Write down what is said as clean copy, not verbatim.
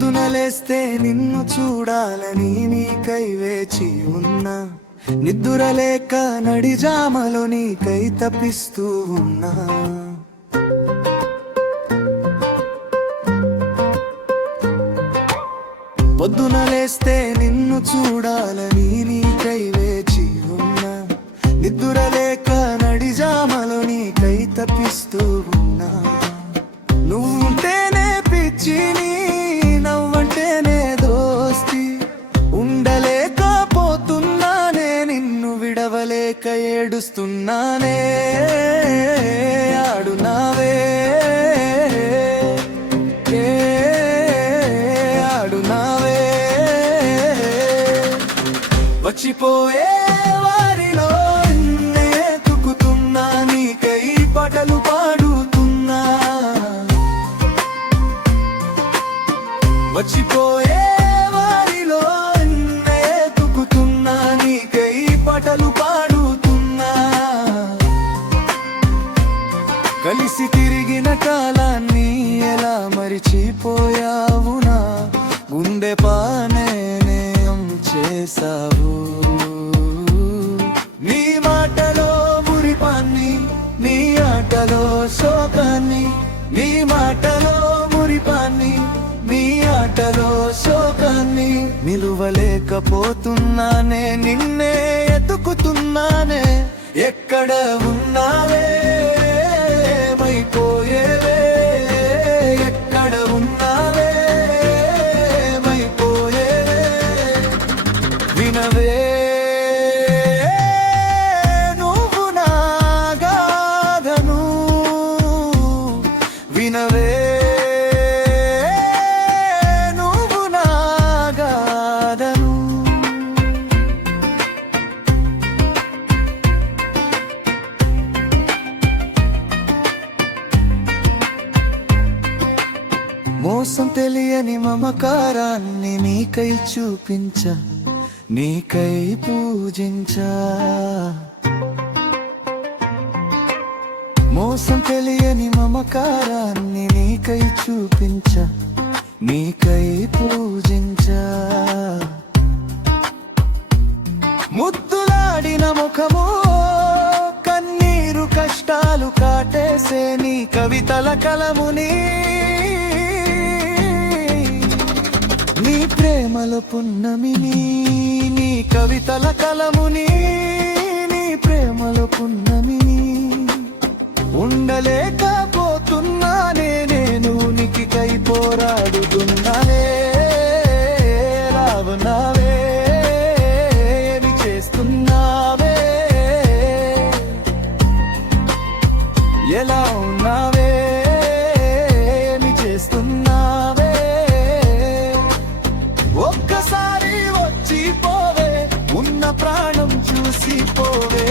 పొద్దున లేస్తే నిన్ను చూడాలని నీకై వేచి ఉన్నా, నిద్దురలేక నడిజామలో నీకై తప్పిస్తూ ఉన్నా. పొద్దున లేస్తే నిన్ను చూడాలని నీకై వేచి ఉన్నా, నిద్దురలేక నడిజామలో నీకై తప్పిస్తూ ఉన్నా. నువ్వుంటేనే పిచ్చిని, నవ్వంటేనే దోస్తి, ఉండలేకపోతున్నానే నిన్ను విడవలేక ఏడుస్తున్నానే. ఆడునావే ఆడునావే వచ్చిపోయే వారిలో ఎత్తుకుతున్నా, నీకై పాటలు పాడుతున్నా. వచ్చిపోయే వారిలో ఎత్తుకుతున్నా, నీకై పాటలు పాడుతున్నా. కలిసి తిరిగిన కాలాన్ని ఎలా మరిచిపోయావునా, గుండె పానేయం చేసావు. నీ మాటలో మురిపాన్ని, నీ ఆటలో శోకాన్ని, నీ మాటలో మురిపాన్ని, నీ ఆటలో శోకాన్ని. నిలువలేకపోతున్నానే, నిన్నే ఎతుకుతున్నానే. ఎక్కడ ఉన్నావే మైపోయేవే, ఎక్కడ ఉన్నావే మైపోయేవే. వినవే నువ్వు నా గాథను, వినవే మోసం తెలియని మమకారాన్ని నీకై చూపించా, నీకై పూజించా. మోసం తెలియని మమకారాన్ని నీకై చూపించా, నీకై పూజించా. ముద్దులాడిన ముఖము కన్నీరు కష్టాలు కాటేసే నీ కవితల కలముని, నీ ప్రేమల పున్నమిని, నీ కవితల కలముని, నీ ప్రేమల పున్నమిని. ఉండలేకపోతున్నానే నేను నీకై పోరాడుతున్నానే. రావునావే ఏమి చేస్తున్నావే, ఎలా ఉన్నావే ఏమి చేస్తున్నావే. ఒక్కసారి వచ్చి పోవే, ఉన్న ప్రాణం చూసి పోవే.